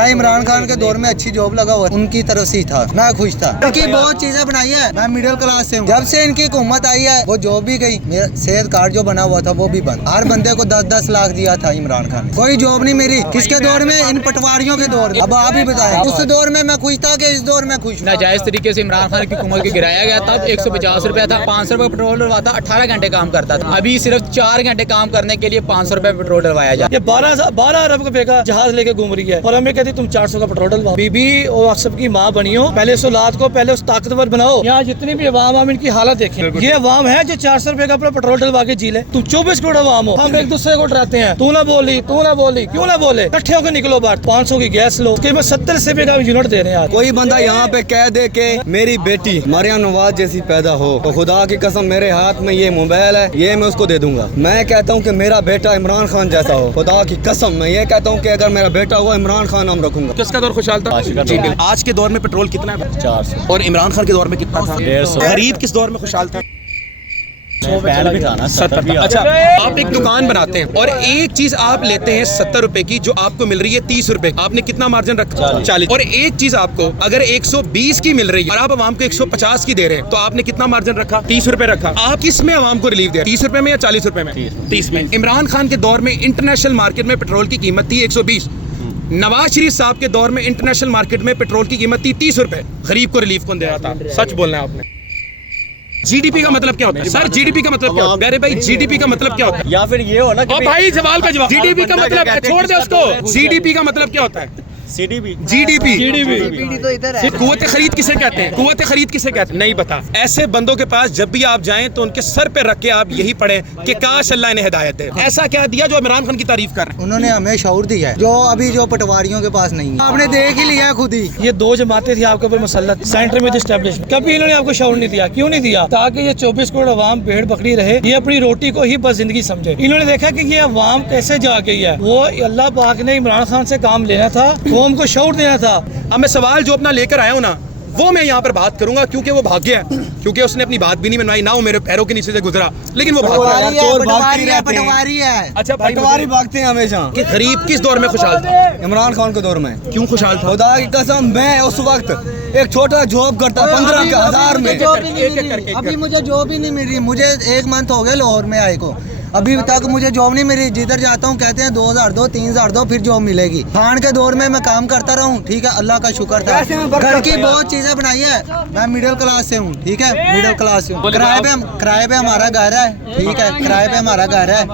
मैं इमरान खान के दौर में अच्छी जॉब लगा हुआ उनकी तरफ से ही था, मैं खुश था। इनकी बहुत चीजें बनाई है, मैं मिडिल क्लास से हूँ। जब से इनकी हुकूमत आई है वो जॉब भी गई, मेरा सेहत कार्ड जो बना हुआ था वो भी बंद। हर बंदे को 10-10 लाख दिया था इमरान खान ने, कोई जॉब नहीं मिली। किसके दौर में? इन पटवारियों के दौर में। अब आप ही बताएं, उस दौर में मैं खुश था कि इस दौर में खुश हूँ? नाजायज तरीके से इमरान खान की हुकूमत को गिराया गया। तब 150 रुपया था, 500 रुपये पेट्रोल डलवाता, 18 घंटे काम करता था। अभी सिर्फ 4 घंटे काम करने के लिए 500 रुपये पेट्रोल डलवाया जाए। ये 12 अरब रुपए का जहाज लेके घूम रही है और हमें कहती तुम 400 का पेट्रोल डलवाओ। बीबी और आप सबकी माँ बनी हो, पहले उस औलाद को पहले उस ताकतवर बनाओ। यहाँ जितनी भी अवाम हम इनकी हालत देखें, ये अवाम है जो 400 रुपए का अपना पेट्रोल डलवा के जी ले। तुम 24 करोड़ अवाम हो, हम एक दूसरे को डराते हैं, तू ना बोली, क्यों ना बोले, इकट्ठे होकर निकलो बाहर। 500 की गैस लो, उसके बाद 70 रुपए का यूनिट दे रहे हैं। कोई बंदा यहाँ पे कह दे के मेरी बेटी मरियम नवाज जैसी पैदा हो तो खुदा की कसम मेरे हाथ में ये मोबाइल है, ये मैं उसको दे दूंगा। मैं कहता हूँ कि मेरा बेटा इमरान खान जैसा हो, खुदा की कसम मैं ये कहता हूँ कि अगर मेरा बेटा हुआ इमरान खान नाम रखूंगा। किसका दौर खुशहाल था? जी बिल्कुल। आज के दौर में पेट्रोल कितना है? 400। और इमरान खान के दौर में कितना था? 150। गरीब किस दौर में खुशहाल था? 70। अच्छा, आप एक दुकान बनाते हैं और एक चीज आप लेते हैं 70 रुपए की, जो आपको मिल रही है 30 रुपए, आपने कितना मार्जिन रखा? 40। और एक चीज आपको अगर 120 की मिल रही है और आप आवाम को 150 की दे रहे हैं तो आपने कितना मार्जिन रखा? 30 रुपए रखा। आप किस में आवाम को रिलीफ दे? 30 रुपए में या 40 रुपए में? 30 में। इमरान खान के दौर में इंटरनेशनल मार्केट में पेट्रोल की कीमत थी 120। नवाज शरीफ साहब के दौर में इंटरनेशनल मार्केट में पेट्रोल की कीमत थी 30 रुपए। गरीब को रिलीफ कौन दे रहा था? सच बोलना है आपने। जीडीपी का मतलब क्या होता है सर? जीडीपी का मतलब क्या होता है? अरे भाई, जीडीपी का मतलब क्या होता है? या फिर ये हो ना कि भाई सवाल का जवाब। जीडीपी का मतलब छोड़ दे उसको। जीडीपी का मतलब क्या होता है? जीडीपी तो इधर है। कुव्वत खरीद किसे कहते हैं? कुव्वत खरीद किसे कहते हैं? नहीं पता। ऐसे बंदों के पास जब भी आप जाएं तो उनके सर पे रख के आप यही पढ़ें कि काश अल्लाह ने हिदायत दे। ऐसा क्या दिया जो इमरान खान की तारीफ कर रहे हैं? उन्होंने हमें शऊर दिया है जो अभी जो पटवारियों के पास नहीं है। आपने देख ही लिया खुद ही। ये 2 जमातें थी आपके ऊपर मुसल्लत, सेंटर में एस्टेब्लिश। कभी इन्होंने आपको शऊर नहीं दिया। क्यों नहीं दिया? ताकि ये 24 करोड़ अवाम भेड़ बकरी रहे, ये अपनी रोटी को ही बस जिंदगी समझे। इन्होंने देखा कि ये अवाम कैसे जा गई है। वो अल्लाह पाक ने इमरान खान से काम लेना था, वो हमको शऊर देना था। अब मैं सवाल जो अपना लेकर आया हूँ ना, वो मैं यहाँ पर बात करूंगा क्योंकि वो भाग गया, क्योंकि उसने अपनी बात भी नहीं मनवाई ना, वो मेरे पैरों के नीचे से गुजरा, लेकिन वो भाग गया। पटवारी है। अच्छा भाई, पटवारी भागते हैं हमेशा। कि गरीब किस दौर में खुशहाल था? इमरान खान के दौर में। क्यों खुशहाल था? खुदा की कसम मैं उस वक्त एक छोटा जॉब करता 15,000 में। अभी मुझे जॉब ही नहीं मिल रही। मुझे 1 मंथ हो गया लाहौर में आए को, अभी तक मुझे जॉब नहीं मिली। जिधर जाता हूँ कहते हैं 2,000 दो, 3,000 दो, फिर जॉब मिलेगी। खान के दौर में मैं काम करता रहा हूँ, ठीक है, अल्लाह का शुक्र था। घर की बहुत चीजें बनाई है। मैं मिडिल क्लास से हूँ, ठीक है, मिडिल क्लास से हूँ। किराए पे हमारा घर है, ठीक है, किराए पे हमारा घर है।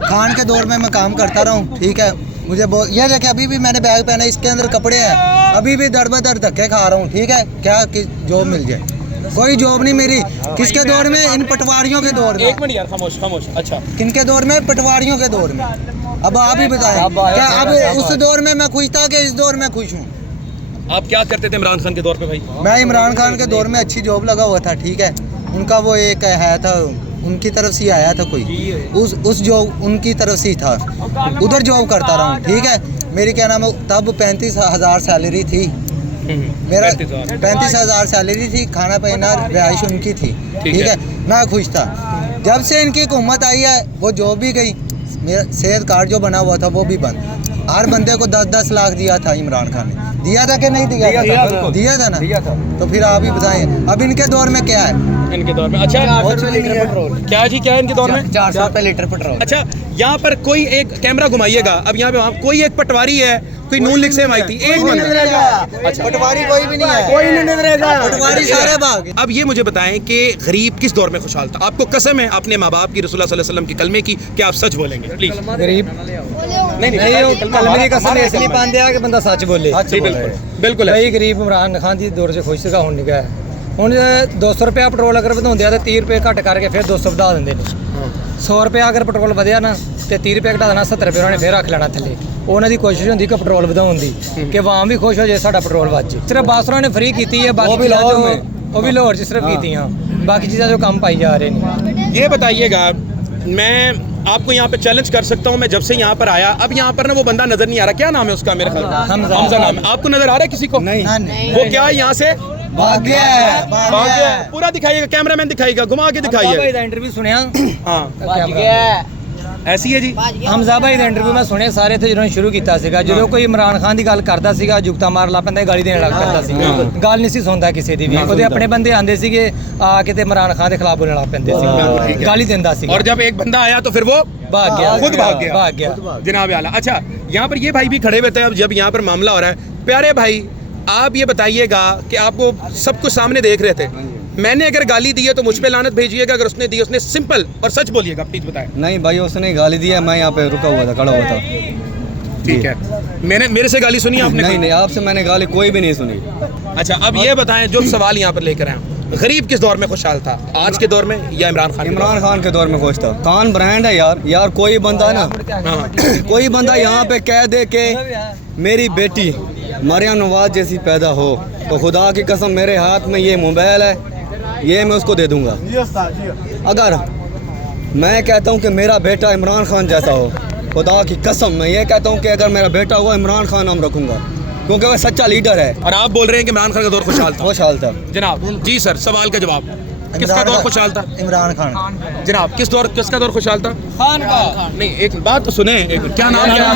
खान के दौर में मैं काम करता रहा हूँ, ठीक है। मुझे बहुत ये देखे, अभी भी मैंने बैग पहना, इसके अंदर कपड़े हैं, अभी भी दर बदर धक्के खा रहा हूँ, ठीक है। क्या कि जॉब मिल जाए? कोई जॉब नहीं मिली। किसके दौर में? इन पटवारियों के दौर में। 1 मिनट यार, खामोश। अच्छा, किनके दौर में? पटवारियों के दौर में। अब आप ही बताएं, क्या अब उस दौर में मैं खुश था कि इस दौर में खुश हूँ? आप क्या करते थे इमरान खान के दौर पे भाई? मैं इमरान खान के दौर में अच्छी जॉब लगा हुआ था, ठीक है। उनका वो एक है था, उनकी तरफ से आया था कोई, उस जॉब उनकी तरफ से ही था, उधर जॉब करता रहा हूँ, ठीक है। मेरी क्या नाम है, तब 35,000 सैलरी थी मेरा, 35,000 सैलरी थी, खाना पीना रिहाइश उनकी थी, ठीक है। मैं खुश था। जब से इनकी हुकूमत आई है वो जॉब भी गई, मेरा सेहत कार्ड जो बना हुआ था वो भी बंद। हर बंदे को 10-10 लाख दिया था इमरान खान ने। दिया था कि नहीं दिया था? दिया था ना। तो फिर आप ही बताएं अब इनके दौर में क्या है? इनके दौर में अच्छा क्या जी, क्या है इनके दौर में? 400 रुपए लीटर पेट्रोल। अच्छा, यहाँ पर कोई एक कैमरा घुमाइएगा, अब यहाँ पे वहाँ कोई एक पटवारी है, कोई नून लिख से आई थी, एक बंदा। अच्छा, पटवारी कोई भी नहीं है, कोई नहीं रहेगा, पटवारी सारे भाग। अब ये मुझे बताएं कि गरीब किस दौर में खुशहाल था? आपको कसम है अपने माँ बाप की, रसूलुल्लाह सल्लल्लाहु अलैहि वसल्लम की कलमे की, कि आप सच बोलेंगे प्लीज? गरीब नहीं, कलमे की कसम इसलिए पांदे आ कि बंदा सच बोले। बिल्कुल भाई गरीब इमरान खान की दौर से खुश ਸੀਗਾ ਹੁਣ ਨਿਕਾ ਹੁਣ 200 रुपया पेट्रोल अगर ਵਧਾਉਂਦੇ ਆ ਤੇ 30 रुपए ਘੱਟ ਕਰਕੇ ਫਿਰ 200 ਵਧਾ ਦਿੰਦੇ ਨੇ। 100 रुपया अगर पेट्रोल ਵਧਿਆ ਨਾ ਤੇ 30 रुपए ਘਟਾ ਦੇਣਾ, 70 रुपए ਉਹਨਾਂ ਨੇ ਫਿਰ ਰੱਖ ਲੈਣਾ ਥੱਲੇ। ਉਹਨਾਂ ਦੀ ਕੋਸ਼ਿਸ਼ ਹੁੰਦੀ ਕਿ ਪੈਟਰੋਲ ਵਧਾਉਣ ਦੀ, ਕਿ ਆਵਾਮ ਵੀ ਖੁਸ਼ ਹੋ ਜਾਏ ਸਾਡਾ ਪੈਟਰੋਲ ਵੱਧ ਜੇ। ਸਿਰਫ ਬਾਸਰਾ ਨੇ ਫ੍ਰੀ ਕੀਤੀ ਹੈ, ਬਾਕੀ ਉਹ ਵੀ ਲਾਹੌਰ 'ਚ ਸਿਰਫ ਕੀਤੀਆਂ, बाकी चीज़ें जो काम पाई जा रहे हैं। ये बताइएगा, मैं आपको यहाँ पे चैलेंज कर सकता हूँ, मैं जब से यहाँ पर आया, अब यहाँ पर ना वो बंदा नजर नहीं आ रहा, क्या नाम है उसका? मेरे ख्याल हमजा नाम है। आपको नजर आ रहा है किसी को? नहीं। वो क्या है, यहाँ से भाग गया है। पूरा दिखाइएगा, कैमरामैन दिखाइएगा, घुमा के दिखाइए। इंटरव्यू सुनिया। हाँ, ऐसी है जी। ਹਮਜ਼ਾ ਭਾਈ ਦੇ ਇੰਟਰਵਿਊ ਮੈਂ ਸੁਣੇ ਸਾਰੇ ਤੇ ਜਦੋਂ ਸ਼ੁਰੂ ਕੀਤਾ ਸੀਗਾ ਜਦੋਂ ਕੋਈ ਇਮਰਾਨ ਖਾਨ ਦੀ ਗੱਲ ਕਰਦਾ ਸੀਗਾ ਜੁਗਤਾ ਮਾਰ ਲਾ ਪੈਂਦਾ ਗਾਲੀ ਦੇਣ ਲੱਗ ਪੈਂਦਾ ਸੀਗਾ ਗੱਲ ਨਹੀਂ ਸੀ ਸੁਣਦਾ ਕਿਸੇ ਦੀ ਵੀ ਉਹਦੇ ਆਪਣੇ ਬੰਦੇ ਆਂਦੇ ਸੀਗੇ ਆ ਕੇ ਤੇ ਇਮਰਾਨ ਖਾਨ ਦੇ ਖਿਲਾਫ ਬੋਲਣ ਲੱਗ ਪੈਂਦੇ ਸੀ ਗਾਲੀ ਦਿੰਦਾ ਸੀ और जब एक बंदा आया तो फिर वो भाग गया खुद भाग गया जनाब आला। अच्छा यहाँ पर ये भाई भी खड़े हुए थे। अब जब यहाँ पर मामला हो रहा है, प्यारे भाई आप ये बताइएगा कि आपको सब कुछ सामने देख रहे थे, मैंने अगर गाली दी है तो मुझ पे लानत भेजिएगा, अगर उसने दी उसने सिंपल और सच बोलिएगा प्लीज बताएं। नहीं भाई उसने गाली दिया, मैं यहाँ पे रुका हुआ था, खड़ा हुआ था। ठीक है, मैंने मेरे से गाली सुनी आपने? नहीं नहीं, आपसे मैंने गाली कोई भी नहीं सुनी। अच्छा अब ये बताएं, जो सवाल यहाँ पर लेकर आए, गरीब किस दौर में खुशहाल था, आज के दौर में या इमरान खान? इमरान खान के दौर में खुश था। खान ब्रांड है यार कोई बंदा ना, कोई बंदा यहाँ पे कह दे के मेरी बेटी मरियम नवाज जैसी पैदा हो तो खुदा की कसम मेरे हाथ में ये मोबाइल है, ये मैं उसको दे दूंगा। अगर मैं कहता हूँ कि मेरा बेटा इमरान खान जैसा हो, खुदा की कसम मैं ये कहता हूँ कि अगर मेरा बेटा हुआ इमरान खान नाम रखूंगा, क्योंकि वह सच्चा लीडर है। और आप बोल रहे हैं कि इमरान खान का दौर खुशहाल था? खुशहाल था जनाब। जी सर, सवाल का जवाब, किसका दौर खुशहाल था? इमरान खान। जनाब किसका दौर खुशहाल था? खान का। नहीं एक बात तो सुने, क्या नाम क्या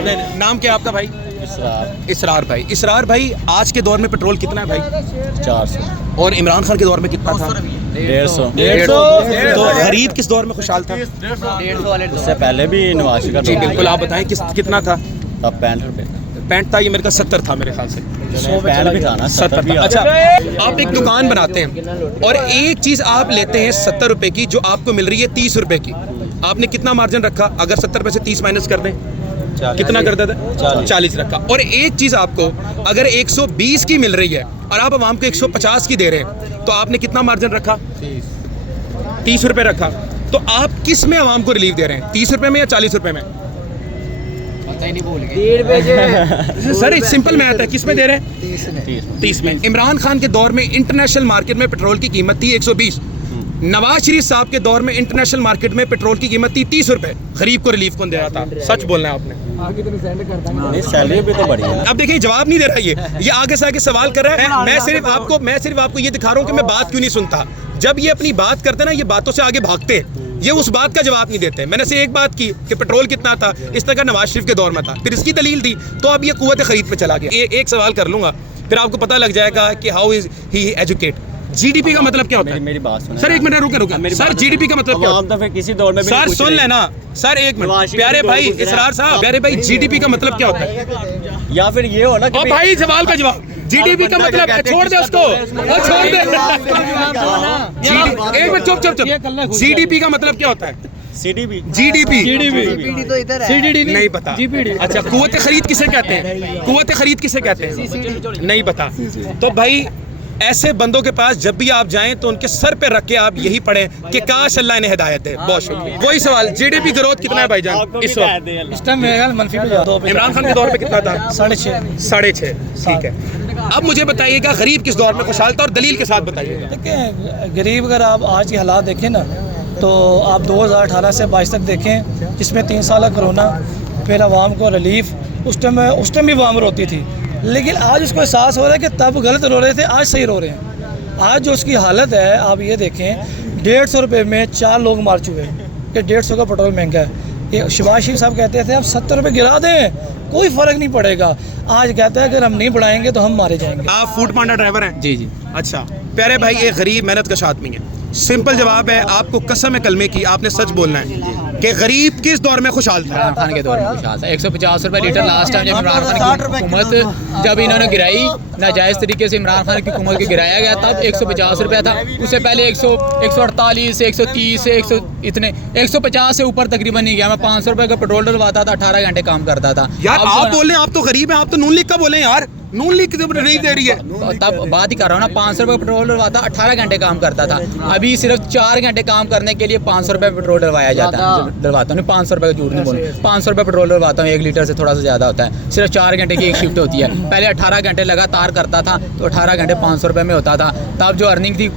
नहीं, नाम क्या आपका भाई? इसरार भाई। इसरार भाई आज के दौर में पेट्रोल कितना है भाई? 400 और इमरान खान के दौर में कितना था? 150। तो गरीब किस दौर में खुशहाल था? उससे पहले भी नवाज का जी बिल्कुल, आप बताएं कितना था? तब 65 रुपये 65 था, ये मेरे का 70 था मेरे ख्याल से। 65 भी था ना, 70 भी था। अच्छा आप एक दुकान बनाते हैं और एक चीज़ आप लेते हैं 70 रुपए की, जो आपको मिल रही है 30 रुपए की, आपने कितना मार्जिन रखा? अगर 70 में से 30 माइनस कर दें कितना करता था? 40 रखा। और एक चीज़ आपको अगर 120 की मिल रही है और आप आवाम को 150 की दे रहे हैं तो आपने कितना मार्जिन रखा? 30 रुपए रखा। तो आप किस में आवाम को रिलीफ दे रहे हैं, 30 रुपए में या 40 रुपए में? सर सिंपल मैथ है, किस में दे रहे हैं? 30 में। इमरान खान के दौर में इंटरनेशनल मार्केट में पेट्रोल की कीमत थी 120। नवाज शरीफ साहब के दौर में इंटरनेशनल मार्केट में पेट्रोल की कीमत थी 30 रुपए। गरीब को रिलीफ कौन दे रहा था? सच बोलना है आपने। नहीं, सैलरी भी तो बढ़ी है। अब देखिए जवाब नहीं दे रहा ये आगे से आगे सवाल कर रहा है। मैं सिर्फ आपको ये दिखा रहा हूँ कि मैं बात क्यों नहीं सुनता। जब ये अपनी बात करते ना, ये बातों से आगे भागते हैं, ये उस बात का जवाब नहीं देते। मैंने से एक बात की कि पेट्रोल कितना था, इस तरह का नवाज शरीफ के दौर में था, फिर इसकी दलील दी, तो अब ये कुव्वत खरीद पे चला गया। एक सवाल कर लूंगा फिर आपको पता लग जाएगा कि how is he educate. GDP का मतलब क्या होता है? मेरी बात सुनो सर, एक मिनट रुके सर, जीडीपी का मतलब क्या होता है? तो फिर किसी दौर में भी सर सुन लेना सर, एक मिनट प्यारे भाई इसरार साहब, प्यारे भाई जीडीपी का मतलब क्या होता है? या फिर ये हो ना कि भाई सवाल का जवाब, जीडीपी का मतलब छोड़ दे उसको, छोड़ दे। एक मिनट चुप। जीडीपी का मतलब क्या होता है? जीडीपी तो इधर है। नहीं पता। अच्छा कुव्वत खरीद किसे कहते हैं? कुव्वत खरीद किसे कहते हैं? नहीं पता। तो भाई ऐसे बंदों के पास जब भी आप जाएं तो उनके सर पे रख के आप यही पढ़ें कि काश अल्लाह इन्हें हिदायत दे। बहुत शुक्रिया। वही सवाल, जीडीपी ग्रोथ कितना है भाईजान इस वक्त? इस टाइम मेरा मनफी पे जाता है। इमरान खान के दौर में कितना था? 6.5। ठीक है। अब मुझे बताइएगा गरीब किस दौर में खुशहाल था और दलील के साथ बताइएगा। देखिए गरीब, अगर आप आज के हालात देखें ना तो आप 2018 से 22 तक देखें, जिसमें 3 साल कोरोना, फिर आवाम को रिलीफ, उस टाइम भी आवाम रोती थी, लेकिन आज उसको एहसास हो रहा है कि तब गलत रो रहे थे, आज सही रो रहे हैं। आज जो उसकी हालत है आप ये देखें, 150 रुपये में 4 लोग मार चुके हैं कि 150 का पेट्रोल महंगा है। ये शहबाज शरीफ साहब कहते थे आप 70 रुपये गिरा दें कोई फ़र्क नहीं पड़ेगा, आज कहता है अगर हम नहीं बढ़ाएंगे तो हम मारे जाएंगे। आप फूड पांडा ड्राइवर हैं? जी। अच्छा प्यारे भाई, एक गरीब मेहनत कश आदमी है, सिंपल जवाब है, आपको कसम है कलमे की, आपने सच बोलना है कि गरीब किस दौर में खुशहाल था? इमरान खान के दौर में खुशहाल था। 150 रुपये लीटर लास्ट टाइम जब इमरान खान की हुकूमत जब इन्होंने गिराई, नाजायज़ तरीके से इमरान खान की हुकूमत को गिराया गया, तब 150 रुपये था। उससे पहले 148, 130, 100 इतने 150 से ऊपर तकरीबन नहीं गया। मैं 500 रुपये का पेट्रोल डलवाता था, 18 घंटे काम करता था। यार आप बोल रहे हैं आप तो गरीब हैं, आप तो नून लीग का बोले यार, नून लीग नहीं दे रही है। तब बात ही कर रहा हूँ ना, 500 रुपये पेट्रोल डलवाता, 18 घंटे काम करता था। अभी सिर्फ 4 घंटे काम करने के लिए 500 रुपये पेट्रोल डलवाया जाता है। डलवाता हूँ 500 रुपये का, झूठ नहीं बोलूँ, 500 रुपये पेट्रोल डलवाता हूँ, 1 लीटर से थोड़ा सा ज़्यादा होता है। सिर्फ 4 घंटे की एक शिफ्ट होती है। पहले 18 घंटे लगातार करता था तो 18 घंटे 500 रुपये में होता था। तब जो अर्निंग थी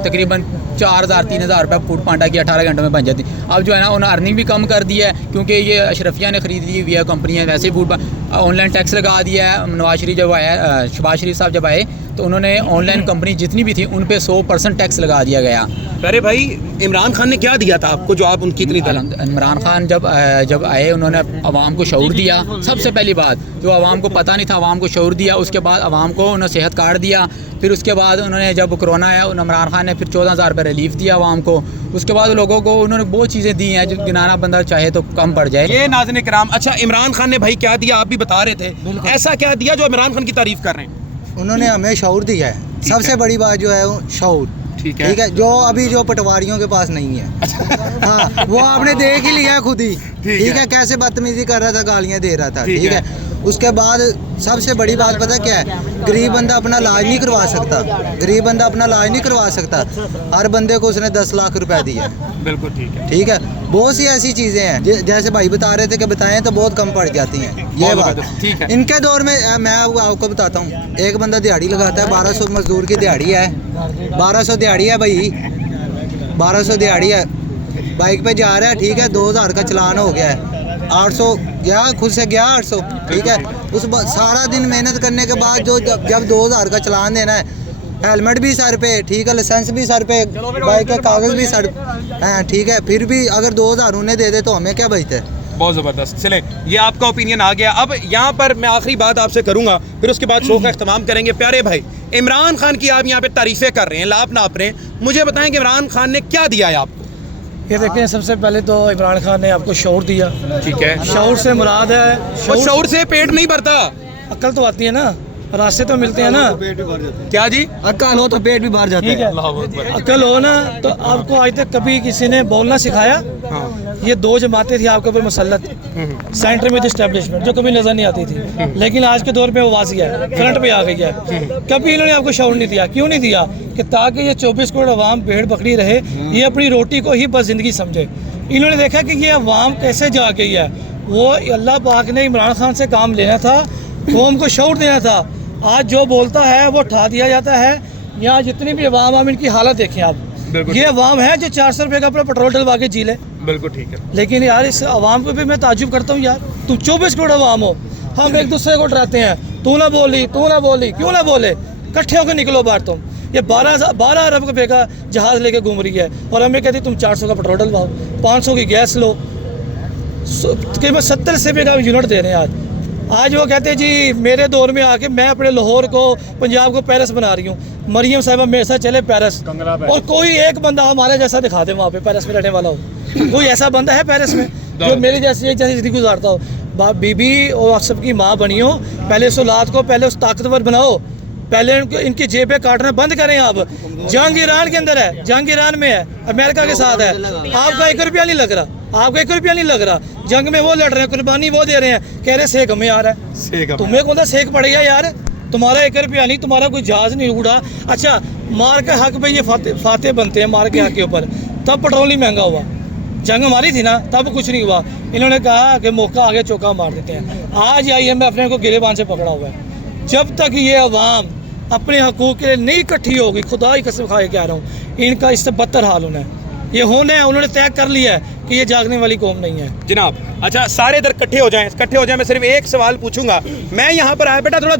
तकरीबन 4000-3000 रुपये फूड पांडा की 18 घंटों में बन जाती। अब जो है ना उन्होंने अर्निंग भी कम कर दी है, क्योंकि ये अशरफिया ने खरीद ली हुई है कंपनी है। वैसे ही फूड ऑनलाइन टैक्स लगा दिया है। नवाज शरीफ जब आया, शहबाज शरीफ साहब जब आए तो उन्होंने ऑनलाइन कंपनी जितनी भी थी उन पे 100% टैक्स लगा दिया गया। अरे भाई इमरान खान ने क्या दिया था आपको जो आप उनकी इतनी तरह? इमरान खान जब आए उन्होंने आवाम को शऊर दिया। सबसे पहली बात जो आवाम को पता नहीं था, आवाम को शऊर दिया। उसके बाद आवाम को उन्होंने सेहत कार्ड दिया। फिर उसके बाद उन्होंने जब कोरोना आया इमरान खान ने फिर 14,000 रुपये रिलीफ दिया आवाम को। उसके बाद लोगों को उन्होंने बहुत चीज़ें दी हैं जो गिनाना बंदा चाहे तो कम पड़ जाए। ये नाज़रीन किराम, अच्छा इमरान खान ने भाई क्या दिया आप भी बता रहे थे, ऐसा क्या दिया जो इमरान खान की तारीफ कर रहे हैं? उन्होंने हमें शऊर दिया है। सबसे बड़ी बात जो है वो शऊर, ठीक है, जो अभी जो पटवारियों के पास नहीं है। हाँ, वो आपने देख ही लिया खुद ही, ठीक है, कैसे बदतमीजी कर रहा था, गालियां दे रहा था, ठीक है। उसके बाद सबसे बड़ी बात पता क्या है, गरीब बंदा अपना इलाज नहीं करवा सकता, गरीब बंदा अपना इलाज नहीं करवा सकता। हर बंदे को उसने 10 लाख रुपए दिए। बिल्कुल ठीक है। बहुत सी ऐसी चीज़ें हैं जैसे भाई बता रहे थे कि बताएं तो बहुत कम पड़ जाती हैं। ये बात ठीक है। इनके दौर में मैं आपको बताता हूँ, एक बंदा दिहाड़ी लगाता है, 1200 मजदूर की दिहाड़ी है, 1200 दिहाड़ी है भाई, 1200 दिहाड़ी है, बाइक पे जा रहा है, ठीक है, 2000 का चलान हो गया है, 800 गया, खुद से गया 800, ठीक है। उस सारा दिन मेहनत करने के बाद जो जब 2000 का चलान देना है, हेलमेट भी सर पे, ठीक है, लाइसेंस भी सर पे, बाइक के कागज़ भी सर, हाँ ठीक है, फिर भी अगर 2000 उन्हें दे दे तो हमें क्या बचता है? बहुत ज़बरदस्त। चलें, ये आपका ओपिनियन आ गया। अब यहाँ पर मैं आखिरी बात आपसे करूँगा, फिर उसके बाद शो का इख्तिताम करेंगे। प्यारे भाई, इमरान खान की आप यहाँ पे तारीफ़ें कर रहे हैं, लाभ नाप रहे हैं, मुझे बताएं कि इमरान खान ने क्या दिया है आपको? ये देखते हैं, सबसे पहले तो इमरान खान ने आपको शऊर दिया। ठीक है, शऊर से मुराद है, और शऊर से पेट नहीं भरता, अक्ल तो आती है ना, रास्ते तो मिलते हैं ना। क्या जी? अक्ल हो तो पेट भी भर जाता ठीक है, अक्ल हो ना तो आपको आज तक कभी किसी ने बोलना सिखाया? ये 2 जमातें थी आपके ऊपर मुसल्लत, सेंटर में इस्टेब्लिशमेंट, जो कभी नजर नहीं आती थी, लेकिन आज के दौर पे वो वाज़िह है, फ्रंट पे आ गई है। कभी इन्होंने आपको शऊर नहीं दिया। क्यों नहीं दिया? कि ताकि ये 24 करोड़ अवाम भेड़ बकरी रहे, ये अपनी रोटी को ही बस ज़िंदगी समझे। इन्होंने देखा कि ये अवाम कैसे जा गई है, वो अल्लाह पाक ने इमरान खान से काम लेना था, कौम को शऊर देना था। आज जो बोलता है वो ठा दिया जाता है। यहाँ जितनी भी अवाम हम इनकी हालत देखें आप, ये अवाम है जो 400 रुपये का अपना पेट्रोल डलवा के जी ले। बिल्कुल ठीक है। लेकिन यार इस अवाम को भी मैं ताजुब करता हूँ यार, तुम 24 करोड़ अवाम हो, हम एक दूसरे को डराते हैं, तू ना बोली, क्यों ना बोले, इकट्ठे होकर निकलो बाहर। तुम ये 12 अरब रुपये का जहाज़ लेके घूम रही है और हमें कहती तुम 400 का पेट्रोल डलवाओ, 500 की गैस लो, कीमत 70 रुपये का यूनिट दे रहे हैं आज वो कहते हैं जी मेरे दौर में आके मैं अपने लाहौर को, पंजाब को पेरिस बना रही हूँ। मरियम साहिबा मेरे साथ चले पेरिस, और कोई एक बंदा हमारे जैसा दिखा दे वहाँ पे पेरिस में रहने वाला हो। कोई ऐसा बंदा है पेरिस में जो मेरी जैसी ज़िंदगी गुजारता हो? बीबी और आप सबकी माँ बनी हो, पहले उस औलाद को पहले उस ताकतवर बनाओ, पहले इनकी जेबें काटना बंद करें। आप जंग ईरान के अंदर है, जंग ईरान में है, अमेरिका के साथ है, आपका 1 रुपया नहीं लग रहा, आपको 1 रुपया नहीं लग रहा। जंग में वो लड़ रहे हैं, कुर्बानी वो दे रहे हैं, कह रहे सेक हमें आ रहा है। तुम्हें कौन सा सेक पड़ेगा यार? तुम्हारा 1 रुपया नहीं, तुम्हारा कोई जहाज नहीं उड़ा। अच्छा, मार के हक पे ये फाते बनते हैं, मार के हक के ऊपर, तब पेट्रोल ही महंगा हुआ। जंग हमारी थी ना, तब कुछ नहीं हुआ। इन्होंने कहा कि मौका आगे चौका मार देते हैं। आज IMF अपने को गिरेबान से पकड़ा हुआ है। जब तक ये अवाम अपने हकूक़ के लिए नहीं इकट्ठी होगी, खुदा की कसम खा के कह रहा हूँ, इनका इससे बदतर हाल होना है। ये होने है, उन्होंने तय कर लिया है कि ये जागने वाली कौम नहीं है जनाब। अच्छा, सारे इधर इकट्ठे हो जाएं, मैं सिर्फ एक सवाल पूछूंगा। मैं यहाँ पर आया, बेटा थोड़ा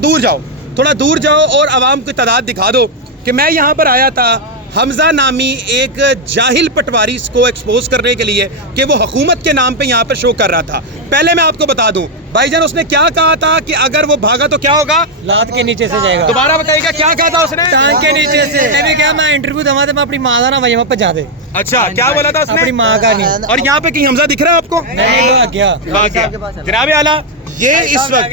दूर जाओ और आवाम की तादाद दिखा दो कि मैं यहाँ पर आया था हमजा नामी एक जाहिल पटवारी को एक्सपोज करने के लिए कि वो हुकूमत के नाम पे यहाँ पर शो कर रहा था। पहले मैं आपको बता दूं भाईजान, उसने क्या कहा था कि अगर वो भागा तो क्या होगा? लात के नीचे से जाएगा। दोबारा बताइएगा, क्या कहा था उसने? टांग के नीचे से। क्या मैं इंटरव्यू दवा मैं अपनी माँ का ना वही पर जा दे। अच्छा, क्या बोला था उसने? अपनी माँ का नहीं। और यहाँ पे कहीं हमजा दिख रहा है आपको? नहीं, भाग गया। जनाब आला, ये इस वक्त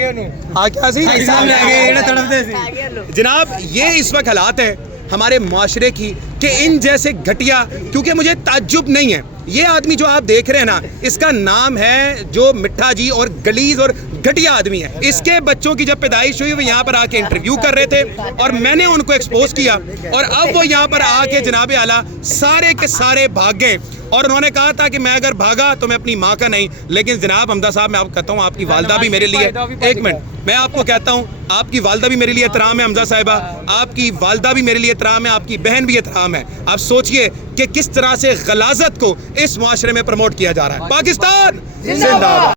जनाब ये इस वक्त हालात है हमारे माशरे की कि इन जैसे घटिया, क्योंकि मुझे ताज्जुब नहीं है, ये आदमी जो आप देख रहे हैं ना, इसका नाम है जो मिठा जी और गलीज और घटिया आदमी है। इसके बच्चों की जब पैदाइश हुई वो यहाँ पर आके इंटरव्यू कर रहे थे और मैंने उनको एक्सपोज किया, और अब वो यहाँ पर आके जनाब आला सारे के सारे भाग गए और उन्होंने कहा था कि मैं अगर भागा तो मैं अपनी माँ का नहीं। लेकिन जनाब हमदा साहब, मैं आपको कहता हूँ आपकी वालदा भी मेरे लिए, एक मिनट, मैं आपको कहता हूँ आपकी वालदा भी मेरे लिए एहतराम है। हमजा साहिबा, आपकी वालदा भी मेरे लिए एहतराम है, आपकी बहन भी एहतराम है। आप सोचिए कि किस तरह से गलाजत को इस मुआशरे में प्रमोट किया जा रहा है। पाकिस्तान जिंदाबाद।